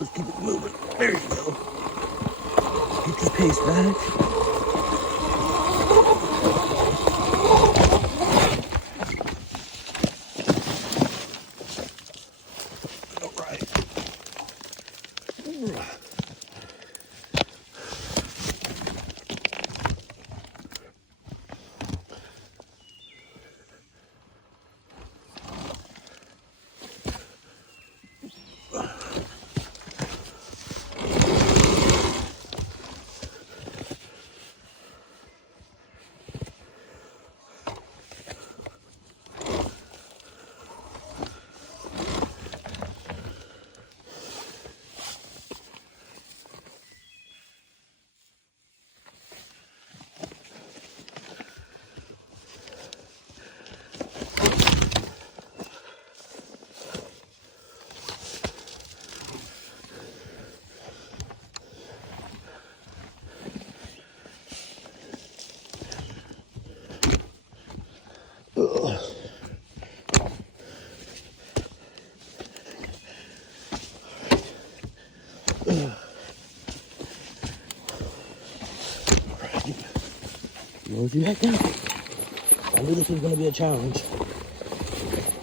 Let's keep it moving. There you go. Get your pace back. All right. Nosy back down. I knew this was going to be a challenge.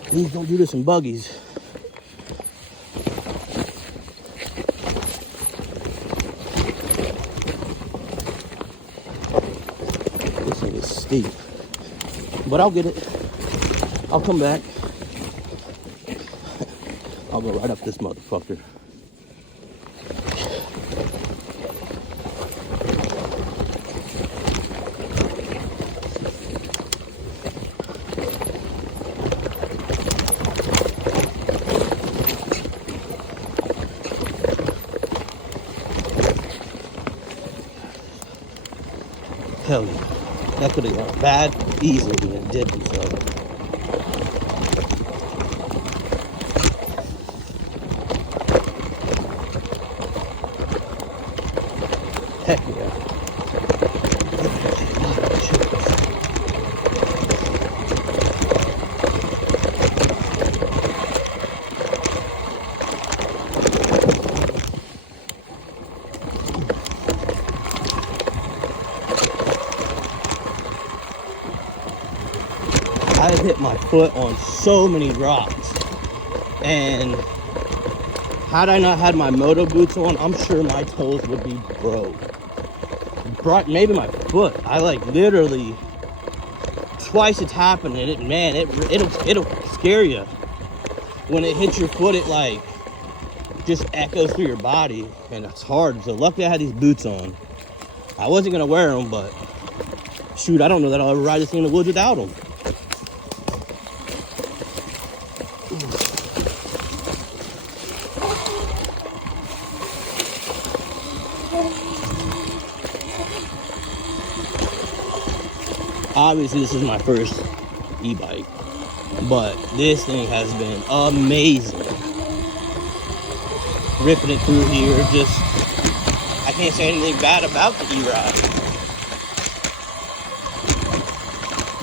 Please don't do this in buggies. This thing is steep. But I'll get it. I'll come back. I'll go right up this motherfucker. Hell yeah. That could have gone bad easily and it didn't, so. Heck yeah. I have hit my foot on so many rocks, and had I not had my moto boots on, I'm sure my toes would be broke. Maybe my foot. I like literally twice it's happened, and it'll scare you when it hits your foot. It like just echoes through your body, and it's hard. So luckily I had these boots on. I wasn't gonna wear them, but shoot, I don't know that I'll ever ride this thing in the woods without them. Obviously, this is my first e-bike, but this thing has been amazing. Ripping it through here, I can't say anything bad about the ERIDE.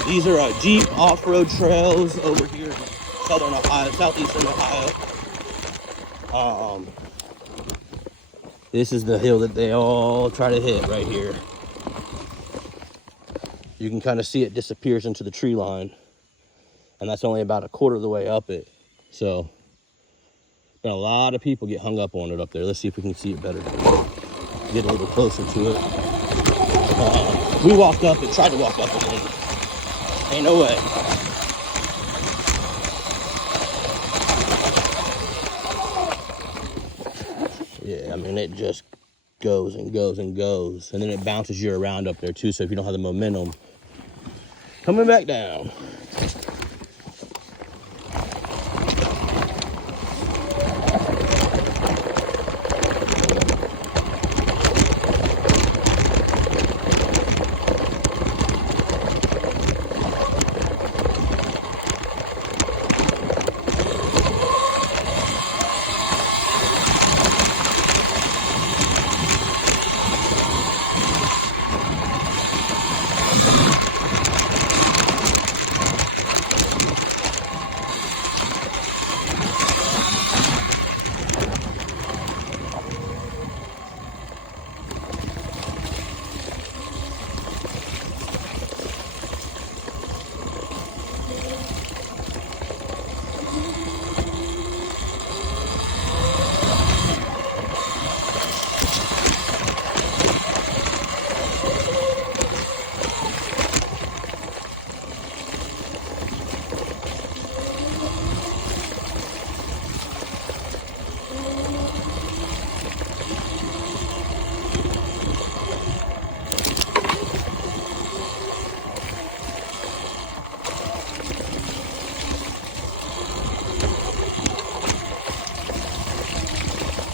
These are Jeep off-road trails over here in southeastern Ohio. This is the hill that they all try to hit right here. You can kind of see it disappears into the tree line, and that's only about a quarter of the way up it. So, been a lot of people get hung up on it up there. Let's see if we can see it better. Get a little closer to it. We walked up and tried to walk up it, and ain't no way. Yeah, I mean, it just goes and goes and goes, and then it bounces you around up there too. So if you don't have the momentum coming back down.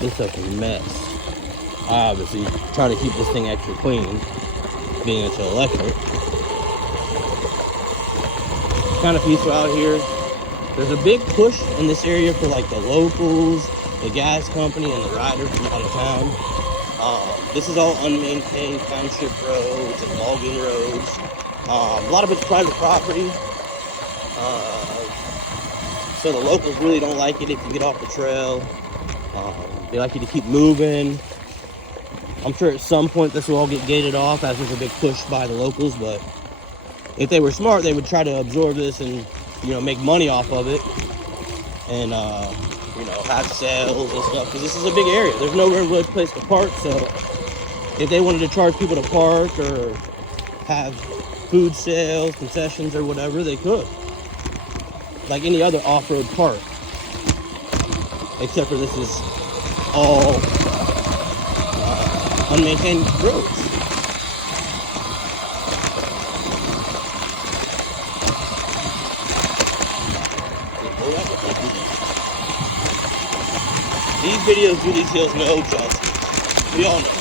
Looks like a mess. I obviously try to keep this thing extra clean, being it's electric. Kind of peaceful out here. There's a big push in this area for like the locals, the gas company, and the riders from out of town. This is all unmaintained township roads and logging roads. A lot of it's private property. So the locals really don't like it if you get off the trail. They like you to keep moving. I'm sure at some point this will all get gated off as there's a big push by the locals, but if they were smart, they would try to absorb this and, you know, make money off of it. And, you know, have sales and stuff, because this is a big area. There's nowhere really place to park, so if they wanted to charge people to park or have food sales, concessions, or whatever, they could. Like any other off-road park. Except for this is all unmaintained roads. These videos do these hills no justice. We all know that.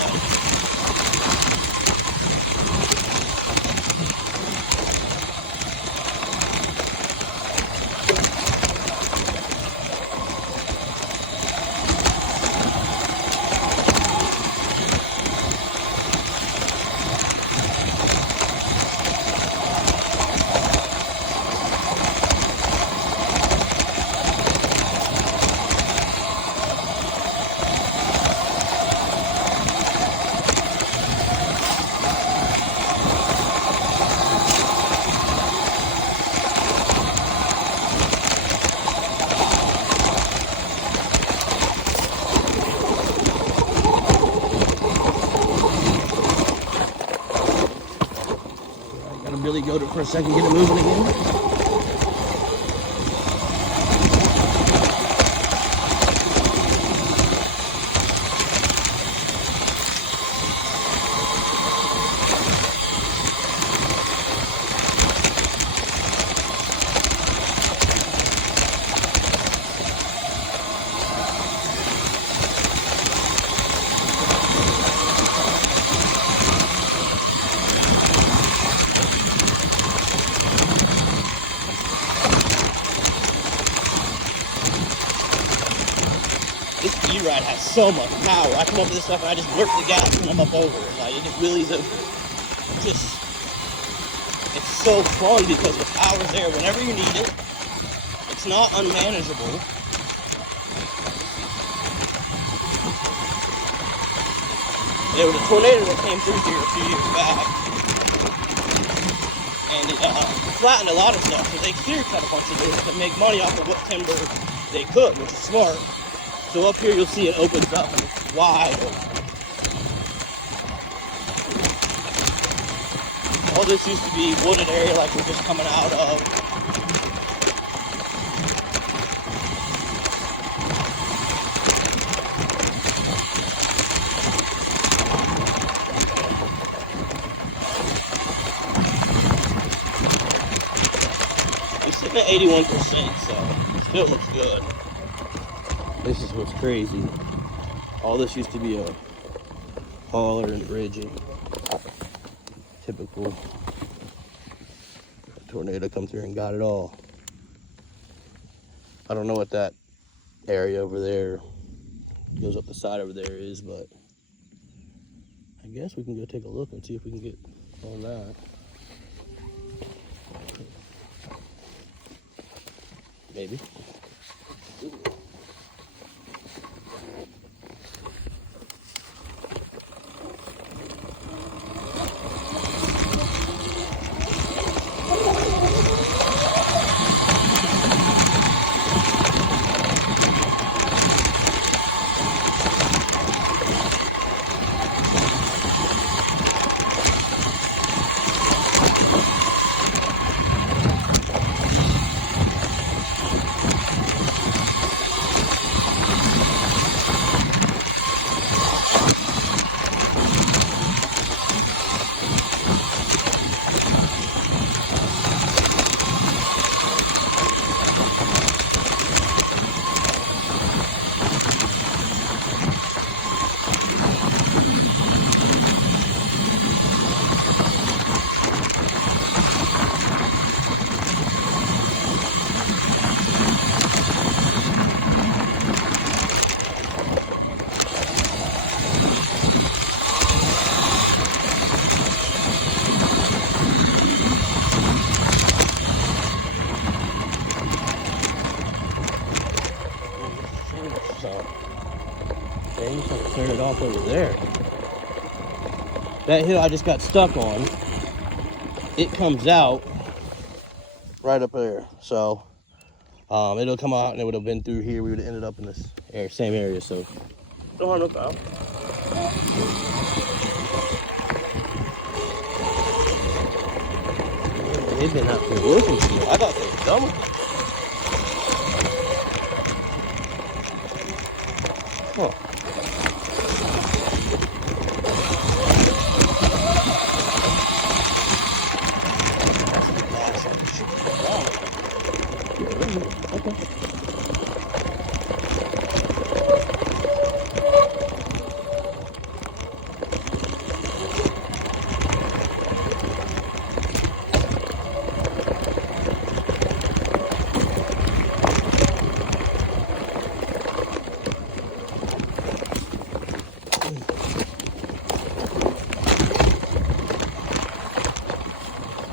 Really go to it for a second, get it moving again. This ERIDE has so much power. I come up with this stuff and I just work the gas and I'm up over it. Like, it just wheelies over. It's so fun because the power's there whenever you need it. It's not unmanageable. There was a tornado that came through here a few years back. And it flattened a lot of stuff. So they clear cut a bunch of this to make money off of what timber they could, which is smart. So up here you'll see it opens up and it's wide open. All this used to be wooded area like we're just coming out of. We're sitting at 81%, so it still looks good. This is what's crazy. All this used to be a hauler and bridging. Typical tornado come through and got it all. I don't know what that area over there goes up the side over there is, but I guess we can go take a look and see if we can get on that. Maybe. Okay, I'm trying to turn it off over there. That hill I just got stuck on, it comes out right up there. So it'll come out and it would have been through here. We would have ended up in this same area. So don't harm no foul. They've been out there working still. I thought they were done with it. Huh. Okay.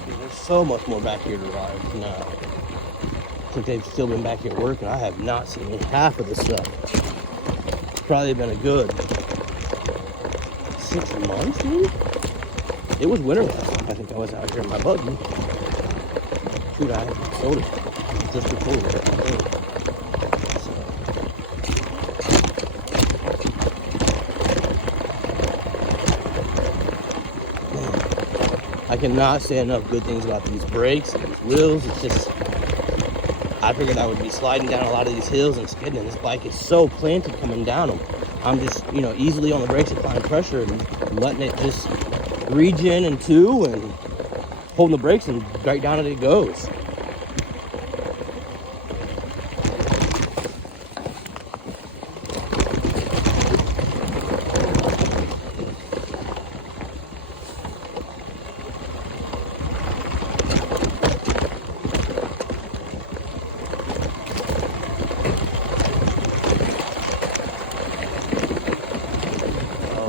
There's so much more back here to ride now. Since they've still been back here working, I have not seen half of the stuff. It's probably been a good 6 months, maybe? It was winter last time. I think I was out here in my buggy. Shoot, I sold it just before that. I cannot say enough good things about these brakes and these wheels. It's just, I figured I would be sliding down a lot of these hills and skidding, and this bike is so planted coming down them. I'm just, easily on the brakes applying pressure and letting it just regen in two and holding the brakes and right down it goes.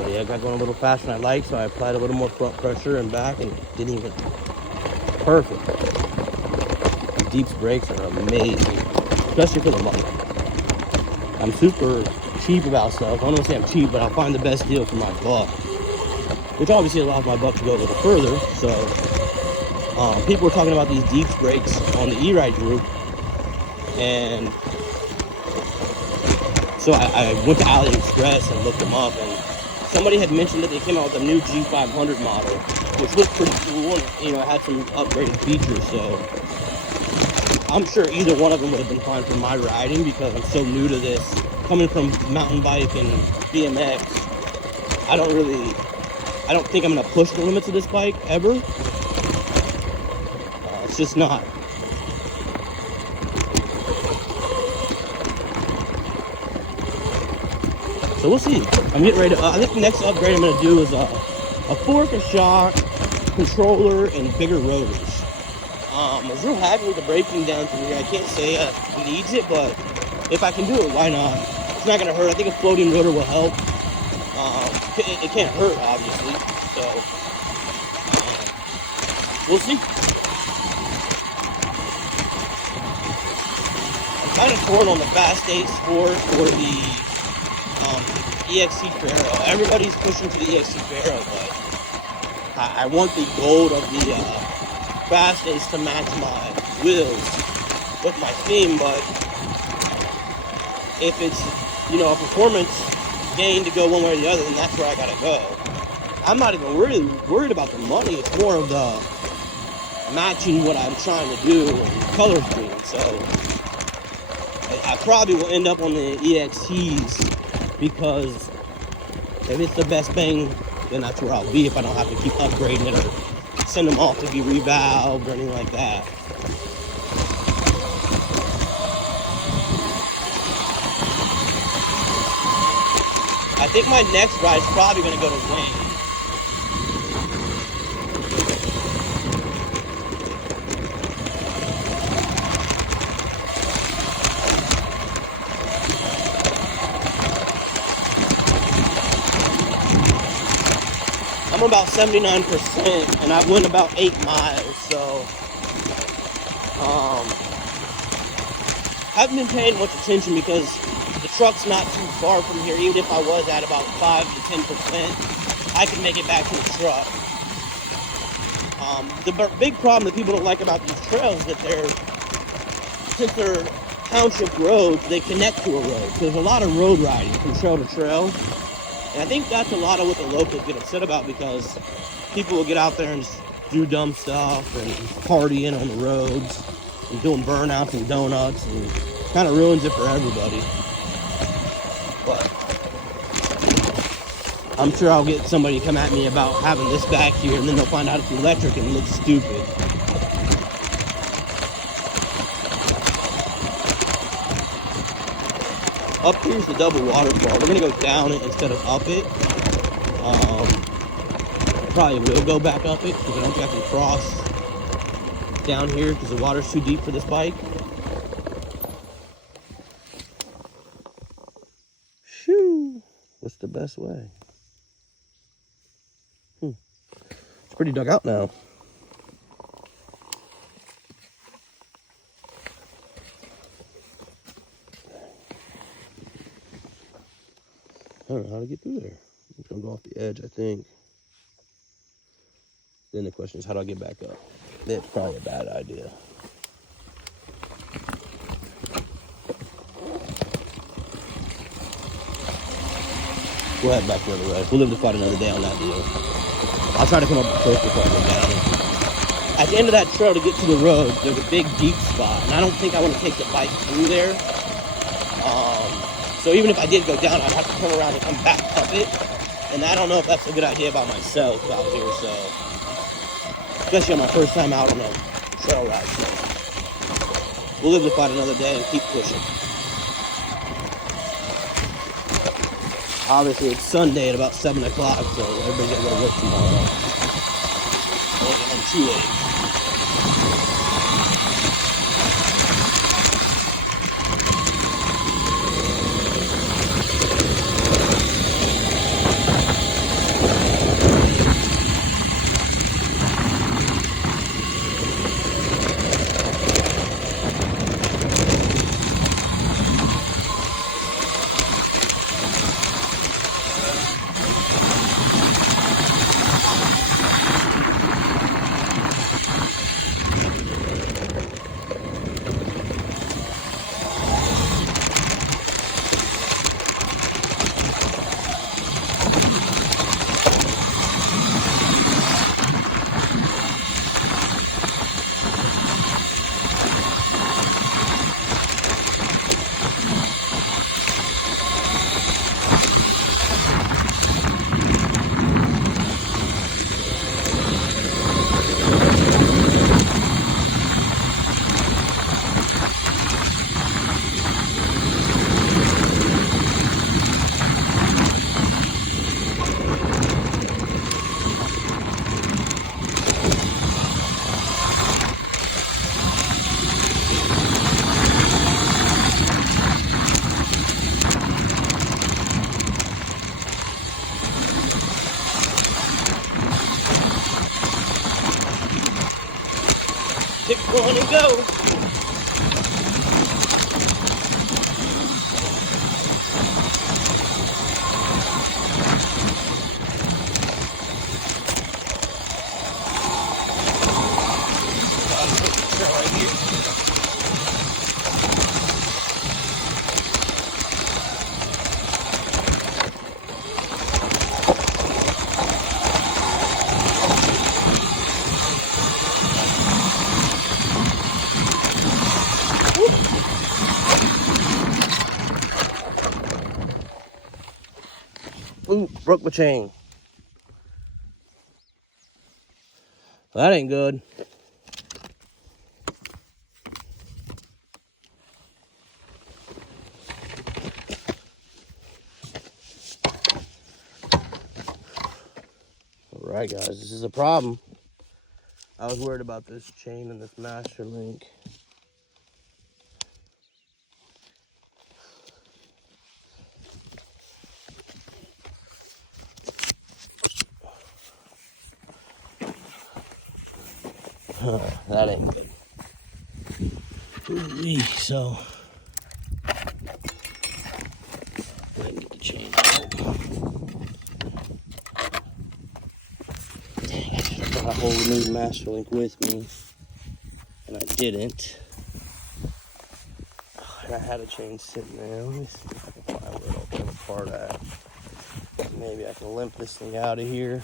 I got going a little faster than I like, so I applied a little more front pressure and back, and it didn't even perfect. Deep's brakes are amazing, especially for the money. I'm super cheap about stuff. I don't want to say I'm cheap, but I'll find the best deal for my buck, which obviously allows my buck to go a little further. So people were talking about these Deep's brakes on the ERIDE group, and so I went to AliExpress and looked them up, and somebody had mentioned that they came out with a new G500 model, which looked pretty cool, and it had some upgraded features. So I'm sure either one of them would have been fine for my riding, because I'm so new to this. Coming from mountain bike and BMX, I don't think I'm gonna push the limits of this bike ever. It's just not. So we'll see. I'm getting ready to, I think the next upgrade I'm gonna do is a fork, a shock, controller, and bigger rotors. I was real happy with the braking down through here. I can't say it needs it, but if I can do it, why not? It's not gonna hurt. I think a floating rotor will help. It can't hurt, obviously. So we'll see. I'm kind of torn on the Fast 8 Sport or the EXC Ferro. Everybody's pushing to the EXC Ferro, but I want the gold of the Fast 8s to match my wheels with my theme. But if it's a performance gain to go one way or the other, then that's where I gotta go. I'm not even really worried about the money. It's more of the matching what I'm trying to do and color scheme. So I probably will end up on the EXCs, because if it's the best thing, then that's where I'll be if I don't have to keep upgrading it or send them off to be revalved or anything like that. I think my next ride is probably going to go to Wayne. I'm about 79%, and I went about 8 miles, so haven't been paying much attention, because The truck's not too far from here. Even if I was at about 5 to 10%, I could make it back to the truck. The big problem that people don't like about these trails is that since they're township roads, they connect to a road. So there's a lot of road riding from trail to trail. And I think that's a lot of what the locals get upset about, because people will get out there and just do dumb stuff and partying on the roads and doing burnouts and donuts, and kind of ruins it for everybody. But I'm sure I'll get somebody to come at me about having this back here, and then they'll find out it's electric and it looks stupid. Up here's the double waterfall. We're gonna go down it instead of up it. Probably will go back up it because I don't think I can cross down here because the water's too deep for this bike. Shoo! What's the best way? It's pretty dug out now. I don't know how to get through there. I'm gonna go off the edge, I think. Then the question is, how do I get back up? That's probably a bad idea. We'll head back the other way. We'll live to fight another day on that deal. I'll try to come up close before I go down. At the end of that trail to get to the road, there's a big deep spot, and I don't think I want to take the bike through there. So even if I did go down, I'd have to turn around and come back up it. And I don't know if that's a good idea by myself out here, so. Especially on my first time out on a trail ride. So we'll live to fight another day and keep pushing. Obviously, it's Sunday at about 7 o'clock, so everybody's gonna go to work tomorrow. I'm too late. Pick one and go. Ooh, broke my chain. That ain't good. Alright guys, this is a problem. I was worried about this chain and this master link. That ain't good. Ooh-wee, so whole new master link with me, and I didn't. And I had a chain sitting there. Let me see if I can find where it'll come apart at. Maybe I can limp this thing out of here.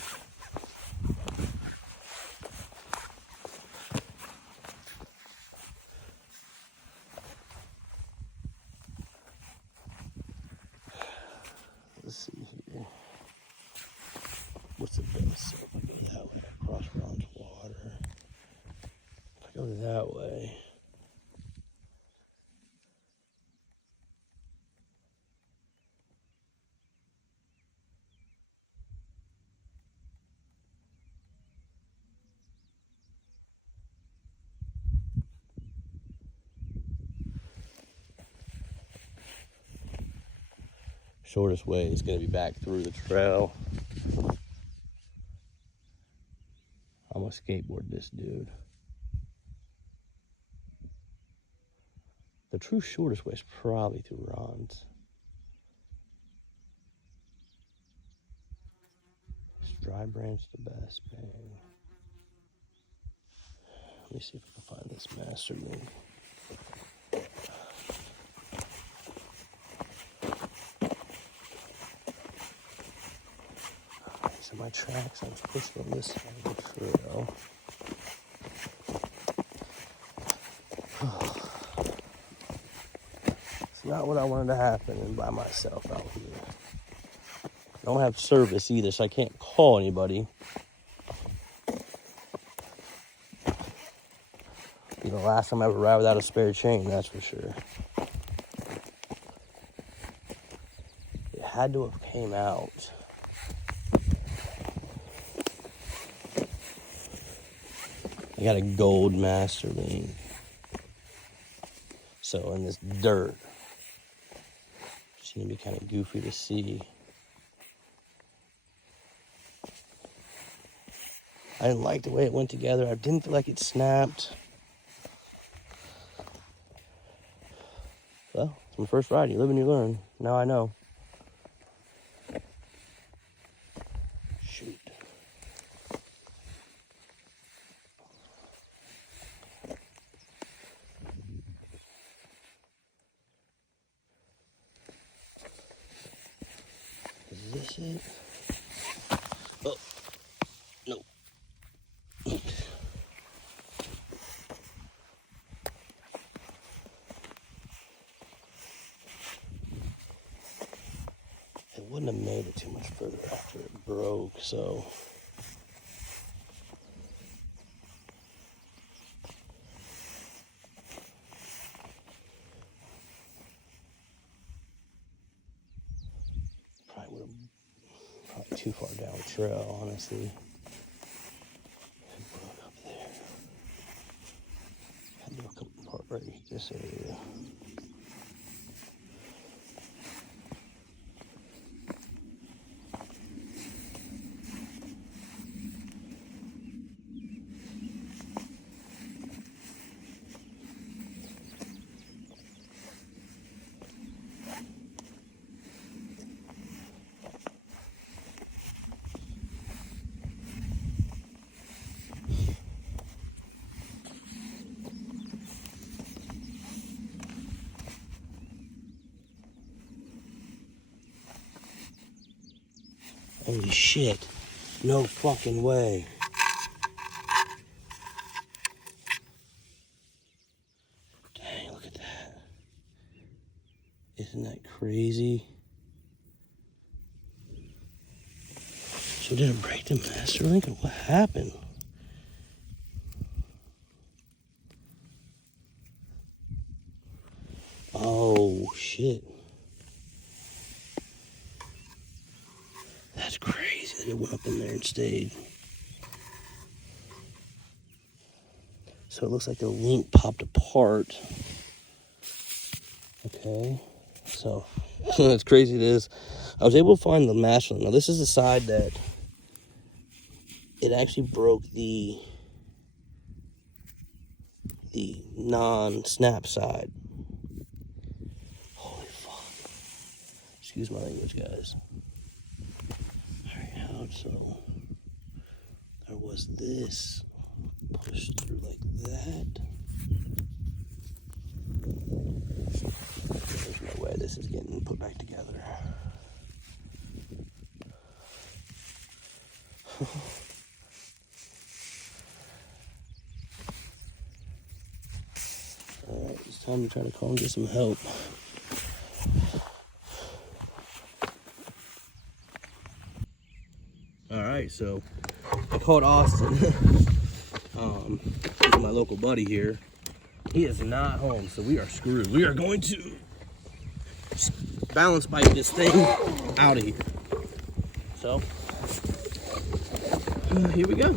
Let's see here. What's the best? So if I go that way, I cross Ron's water. If I go that way. Shortest way is going to be back through the trail. I'm going to skateboard this dude. The true shortest way is probably through Ron's. Is dry branch the best, man? Let me see if I can find this master link. So my tracks, I was pushing on this side of the trail. It's not what I wanted to happen and by myself out here. I don't have service either, so I can't call anybody. Be the last time I ever ride without a spare chain, that's for sure. It had to have came out. I got a gold master link. So in this dirt, it's gonna be kind of goofy to see. I didn't like the way it went together. I didn't feel like it snapped. Well, it's my first ride. You live and you learn. Now I know. Shoot. Is this it? Oh, no. It wouldn't have made it too much further after it broke, so. Probably too far down the trail, honestly. It broke up there. Had to come apart right in this area. Holy shit. No fucking way. Dang, look at that. Isn't that crazy? So did it break the master link or what happened? Oh shit. That's crazy that it went up in there and stayed. So it looks like the link popped apart. Okay. So that's crazy it is. I was able to find the master link. Now this is the side that it actually broke the non-snap side. Holy fuck. Excuse my language, guys. Alright, so was this. Push through like that. There's no way this is getting put back together. Alright, it's time to try to call and get some help. Alright, so I called Austin. He's my local buddy here. He is not home, so we are screwed. We are going to balance bike this thing out of here. So, here we go.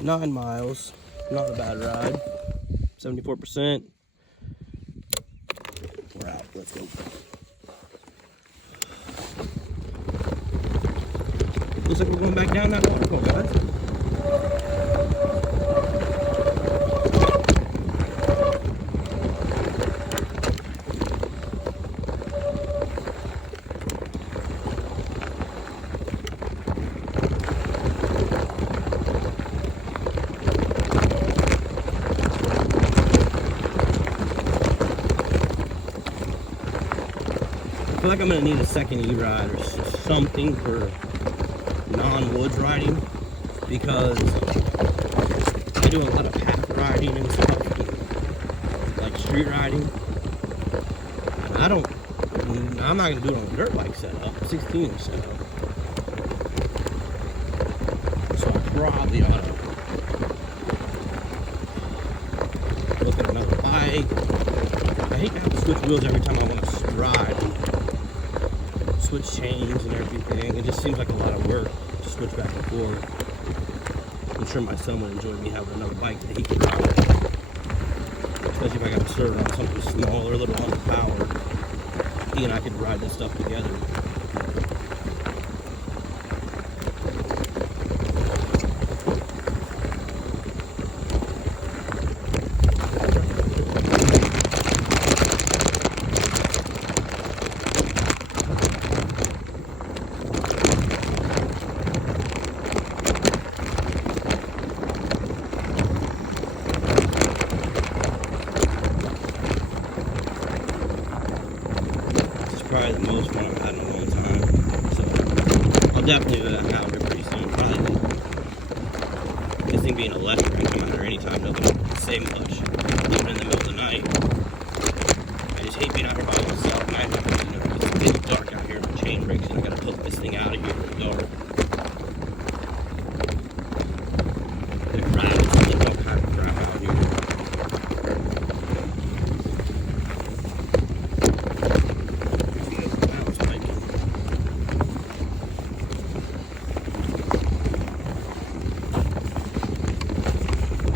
9 miles, not a bad ride. 74%. We're out, let's go. Looks like we're going back down that waterfall, guys. I feel like I'm gonna need a second E-Ride or something for non-woods riding, because I do a lot of path riding and stuff, and like street riding. And I'm not gonna do it on a dirt bike setup, 16 setup. So I probably ought to look at another bike. I hate to have to switch wheels every time I want to ride. Switch chains and everything. It just seems like a lot of work to switch back and forth. I'm sure my son would enjoy me having another bike that he can ride. Especially if I got to start on something smaller, a little underpowered. He and I could ride this stuff together. Probably the most fun I've had in a long time, so I'll definitely do that out here pretty soon. Probably this thing being electric, I can come out here anytime, doesn't say much, even in the middle of the night. I just hate being out here by myself. It's getting dark out here, my chain breaks, and I gotta pull this thing out of here in the dark. There's rabbits, there's all kinds of crap out here.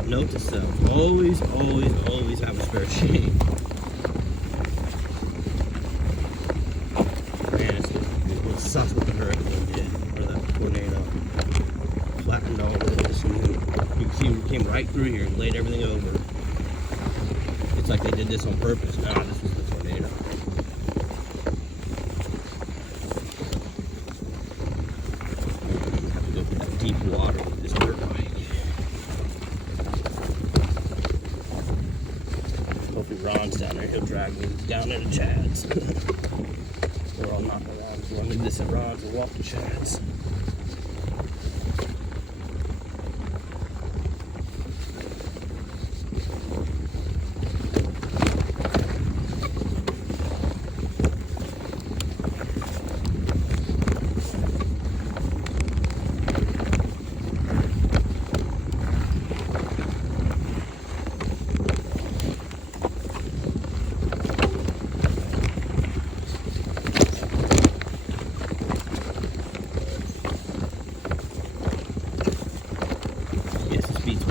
Note to self, always have a spare chain. Man, it sucks what the hurricane did, or that tornado. Flattened all over this, and you can see we came right through here and laid everything over. It's like they did this on purpose. Nah, this was the tornado. Have to go through that deep water with this dirt bike. Hopefully Ron's down there, he'll drag me down into Chad's. Or I'll knock around, so I'll leave this at Ron's and walk to Chad's.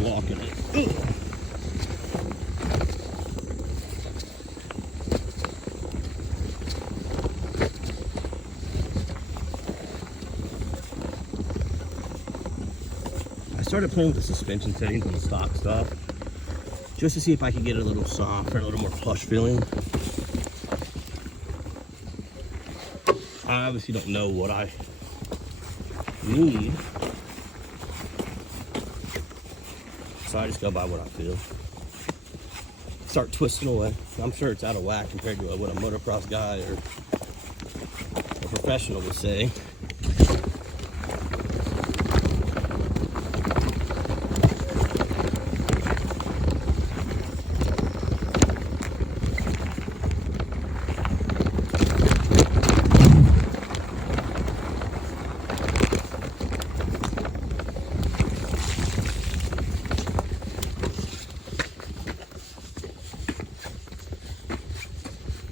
Walking it. I started playing with the suspension settings on the stock stuff just to see if I could get it a little softer, a little more plush feeling. I obviously don't know what I need. So I just go by what I feel. Start twisting away. I'm sure it's out of whack compared to what a motocross guy or a professional would say.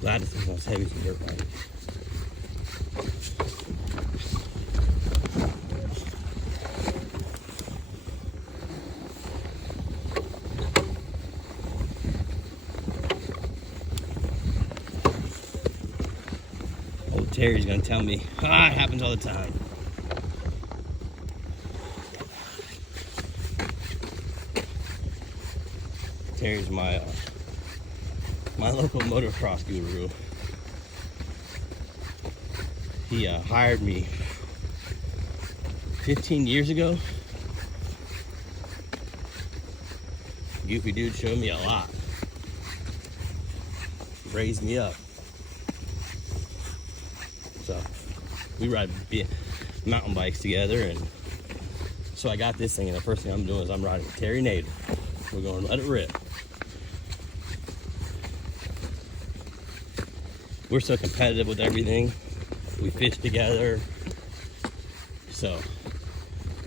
Glad this thing's not as heavy as a dirt bike. Old Terry's gonna tell me, it happens all the time. Terry's my local motocross guru. He hired me 15 years ago. Goofy dude showed me a lot. Raised me up. So we ride mountain bikes together, and so I got this thing, and the first thing I'm doing is I'm riding with Terry Nader. We're going to let it rip. We're so competitive with everything. We fish together. So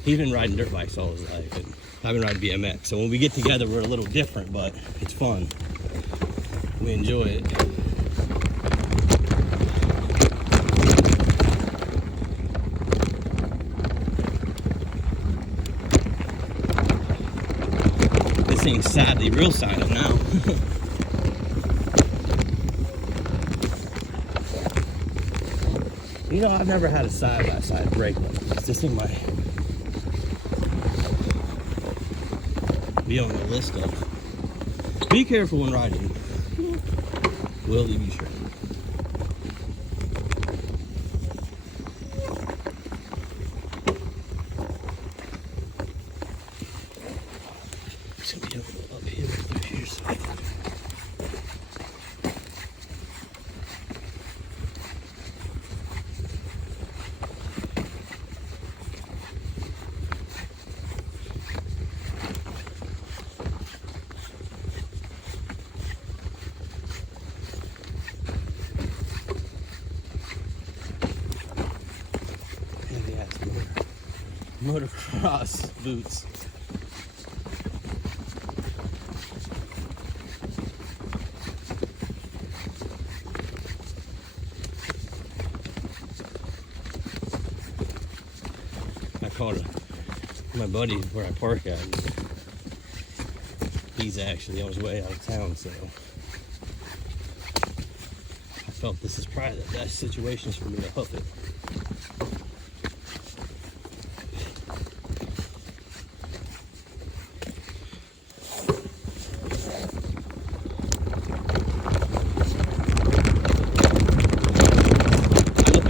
he's been riding dirt bikes all his life, and I've been riding BMX. So when we get together, we're a little different, but it's fun. We enjoy it. This thing's sadly real silent now. You know, I've never had a side-by-side brake like this. This thing might be on the list of be careful when riding. Will you be sure? It's gonna be a little uphill through here. So. Motocross boots. I called my buddy where I park at. He's actually on his way out of town, so I felt this is probably the best situation for me to hoof it.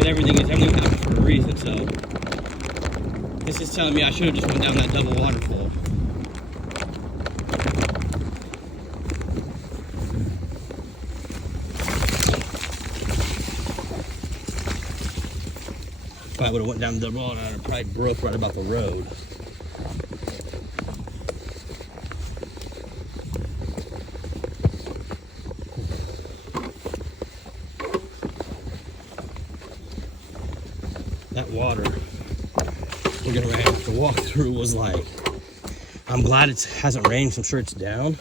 Everything happens for a reason, so this is telling me I should have just went down that double waterfall. If I would have went down the double water, I'd have probably broke right about the road. That water we're gonna have to walk through was like, I'm glad it hasn't rained, so I'm sure it's down.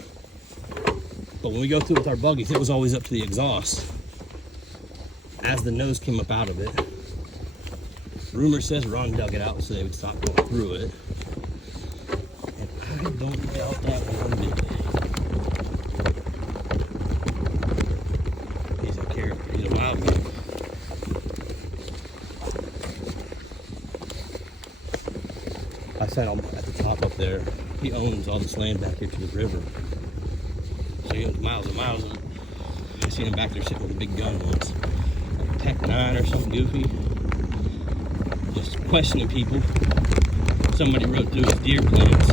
But when we go through with our buggies, it was always up to the exhaust. As the nose came up out of it, rumor says Ron dug it out so they would stop going through it. And I don't doubt that one bit. He's a character, he's a wild man. I sat at the top up there. He owns all this land back here to the river. So he owns miles and miles of it. I seen him back there sitting with a big gun once. Like a Tech 9 or something goofy. just questioning people. Somebody rode through his deer plants.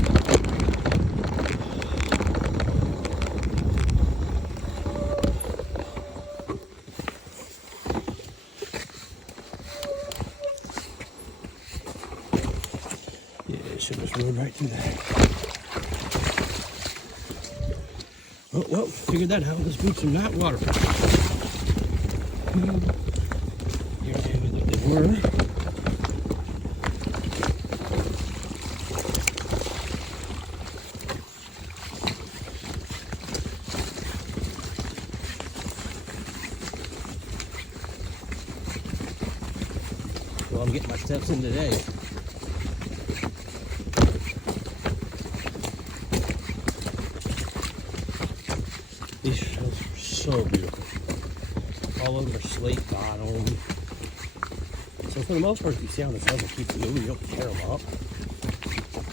Yeah, should have just rode right through that. Oh, well, figured that out. Those boots are not waterproof. Here I am what they were. Well, I'm getting my steps in today. These shells are so beautiful. All over slate bottom. So for the most part, if you see how the shells will keep moving, you don't tear them up.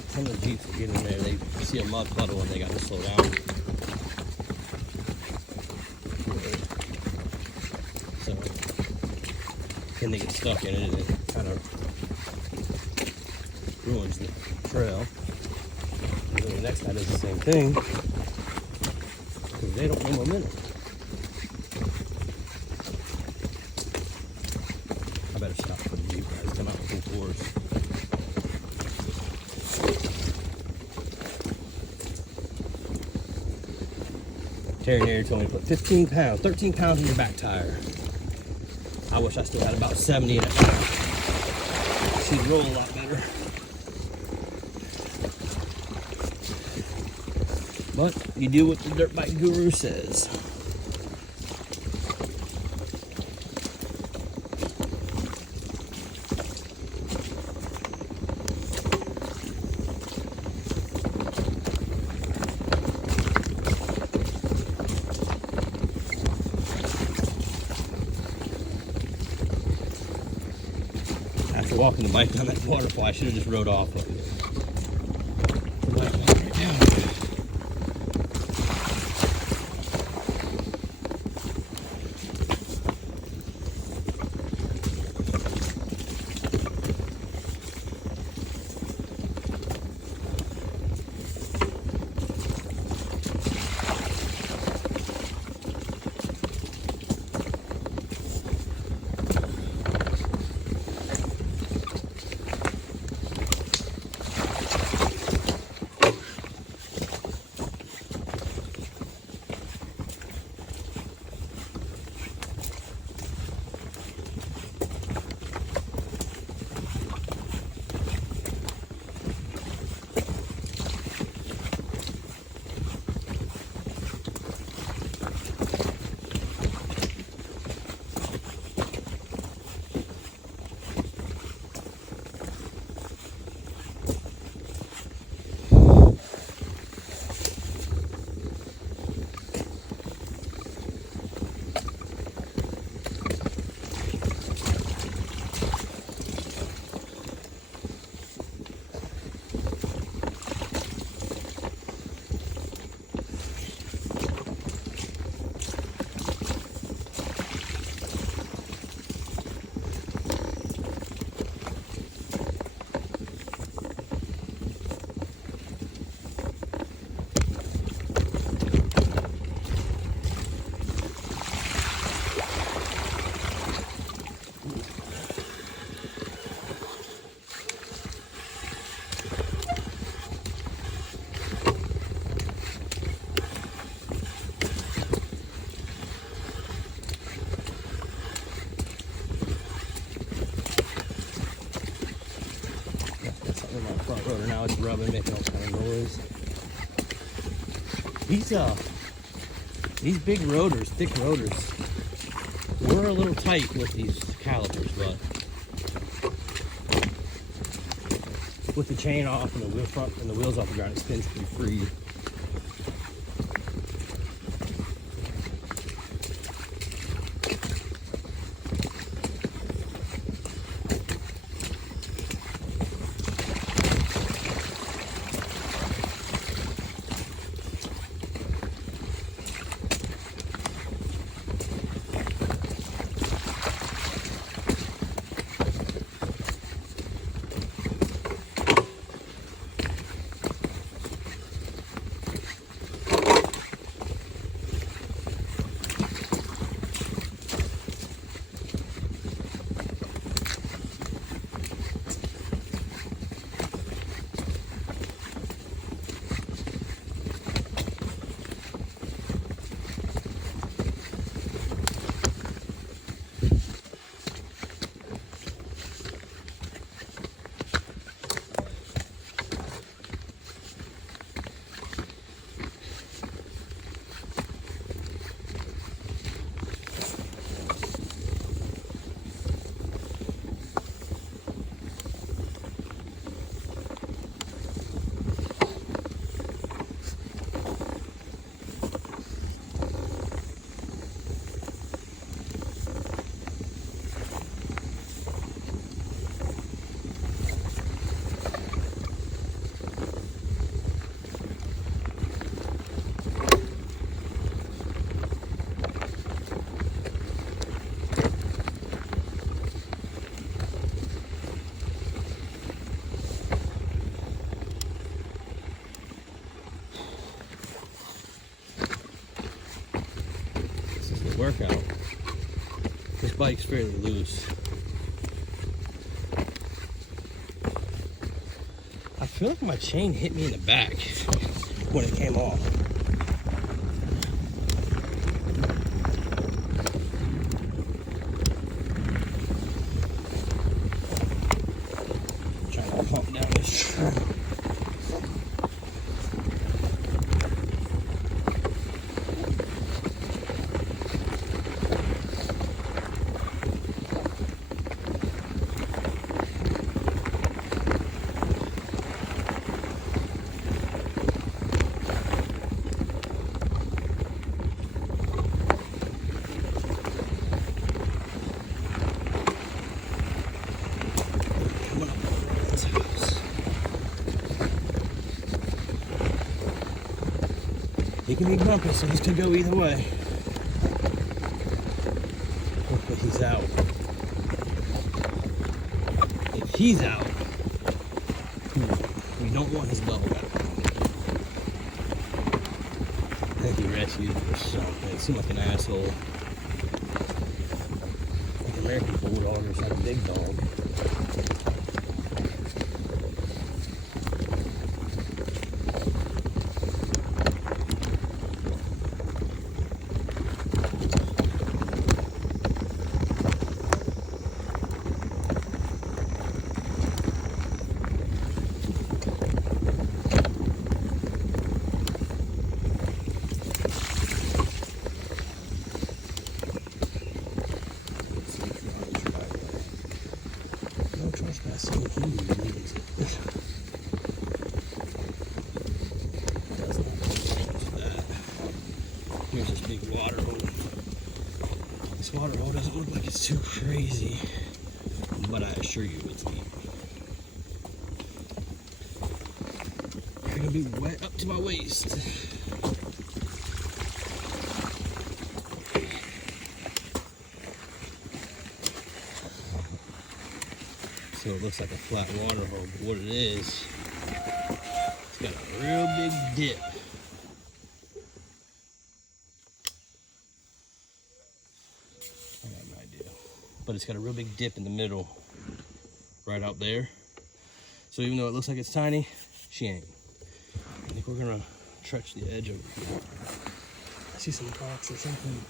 Some of the Jeeps that get in there, they see a mud puddle and they got to slow down. So then they get stuck in it and it kind of ruins the trail. And then the next guy does the same thing. They don't know momentum. I better stop for the Jeep guys come out full force. Terry told me to put 15 pounds, 13 pounds in your back tire. I wish I still had about 70 in it. She'd roll a lot better. But you do what the dirt bike guru says. After walking the bike down that waterfall, I should have just rode off of it. Right down. Front rotor now, it's rubbing, making all kind of noise. These big rotors, thick rotors, were a little tight with these calipers, but with the chain off and the wheel front and the wheels off the ground, it spins pretty free. workout. This bike's fairly loose. I feel like my chain hit me in the back when it came off. Trying to pump down this trim. He can be bumpy, so this could go either way. But he's out. If he's out, we don't want his dog out. I think he rescued or something. He seemed like an asshole. Like an American bulldog or some big dog. Here's this big water hole. This water hole doesn't look like it's too crazy, but I assure you it's deep. It's gonna be wet up to my waist. So it looks like a flat water hole, but what it is, it's got a real big dip. I got an idea. But it's got a real big dip in the middle, right out there. So even though it looks like it's tiny, she ain't. I think we're gonna stretch the edge over here. I see some rocks or something.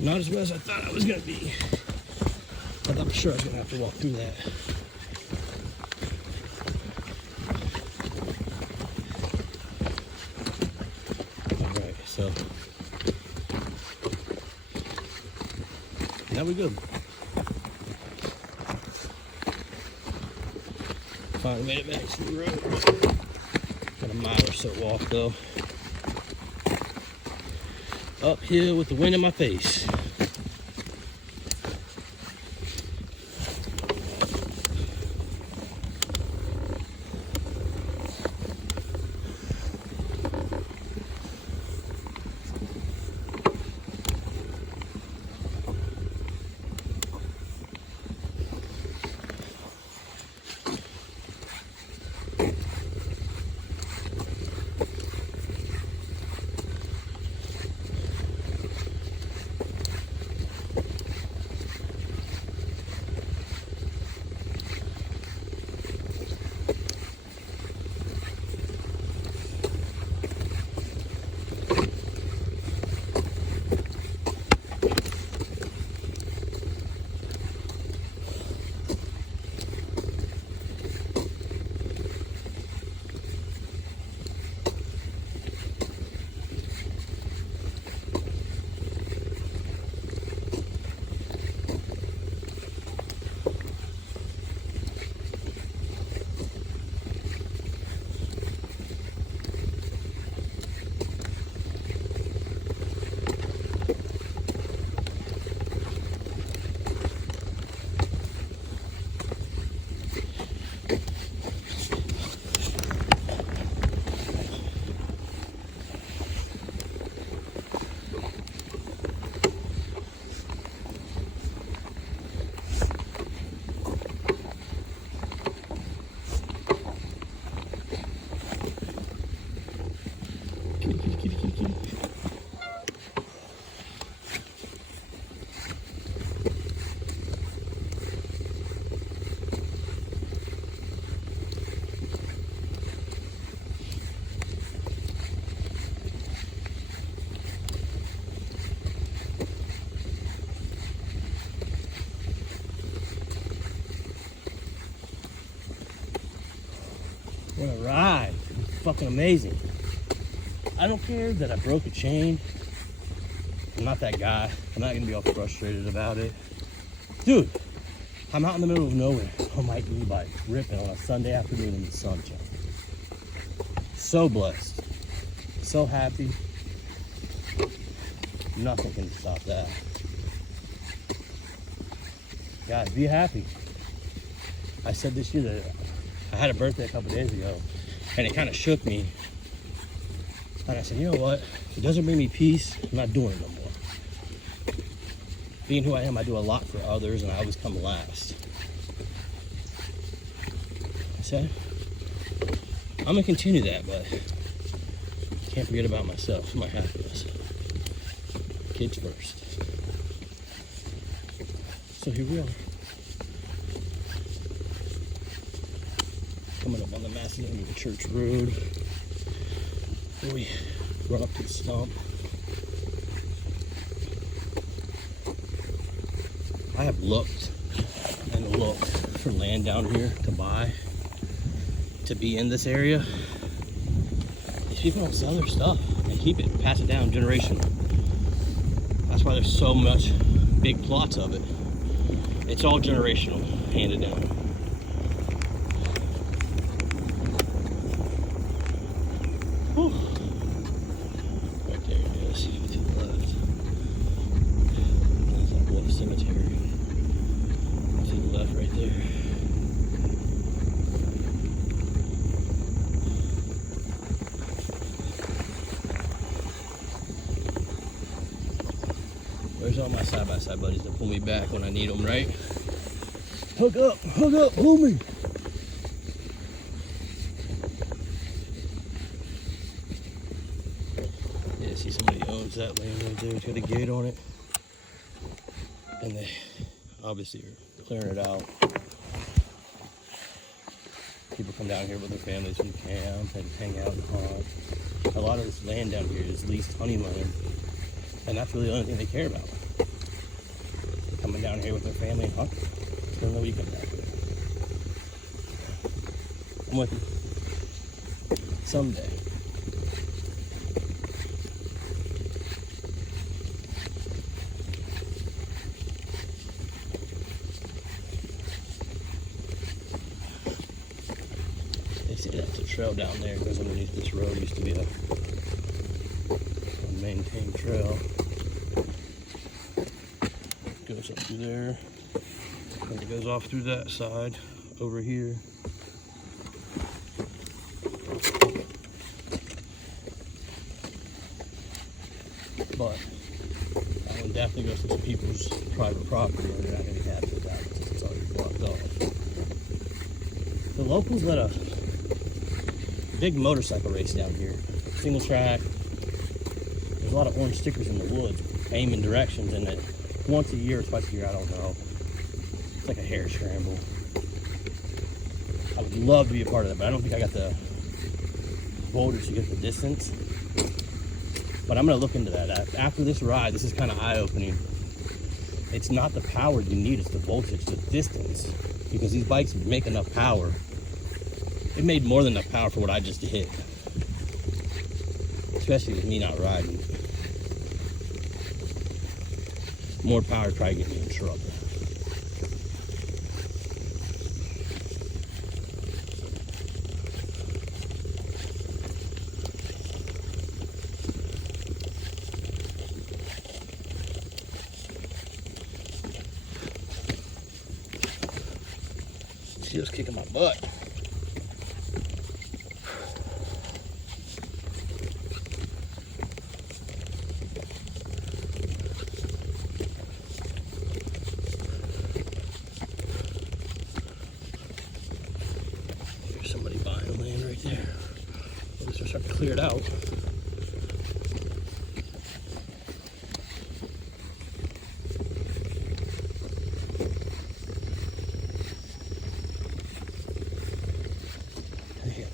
Not as bad as I thought I was gonna be. I thought for sure I was gonna have to walk through that. Alright, so now we're good. Finally made it back to the road. Got a mile or so walk though. Uphill with the wind in my face. kitty, kitty, kitty, kitty, kitty. What a ride. It's fucking amazing. I don't care that I broke a chain. I'm not that guy. I'm not gonna be all frustrated about it. Dude, I'm out in the middle of nowhere on my e-bike, ripping on a Sunday afternoon in the sunshine. So blessed. So happy. Nothing can stop that. Guys, be happy. I said this year that I had a birthday a couple days ago, and it kind of shook me. And I said, you know what? If it doesn't bring me peace, I'm not doing it no more. Being who I am, I do a lot for others, and I always come last. I said, I'm gonna continue that, but I can't forget about myself, my happiness. Kids first. So here we are. Coming up on the Macedonia Church Road. Here we run up to the stump. I have looked and looked for land down here to buy, to be in this area. These people don't sell their stuff. They keep it, pass it down generational. That's why there's so much big plots of it. It's all generational, handed down. Whew. Right there it is, to the left. That's that Wolf Cemetery. To the left right there. Where's all my side-by-side buddies that pull me back when I need them, right? Hook up, pull me. Yeah, see somebody owns that land right there. It's got a gate on it. And they obviously are clearing it out. People come down here with their families and camp and hang out and hunt. A lot of this land down here is leased honeymoon. And that's really the only thing they care about. Coming down here with their family and hunt. Spend the weekend back there. I'm with you. Someday. They say that's a trail down there. It goes underneath this road. It used to be a maintained trail. Goes up through there, and it goes off through that side over here. But that one definitely goes to some people's private property, and they're not going to be happy with that because it's already blocked off. The locals let a big motorcycle race down here, single track. There's a lot of orange stickers in the woods, aiming directions, and it once a year or twice a year, I don't know. It's like a hare scramble. I would love to be a part of that, but I don't think I got the boulders to get the distance. But I'm gonna look into that. After this ride, this is kind of eye-opening. It's not the power you need, it's the voltage, the distance. Because these bikes make enough power. It made more than enough power for what I just hit. Especially with me not riding. More power would probably get me in trouble. She was kicking my butt. Cleared out.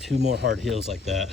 2 more hard hills like that.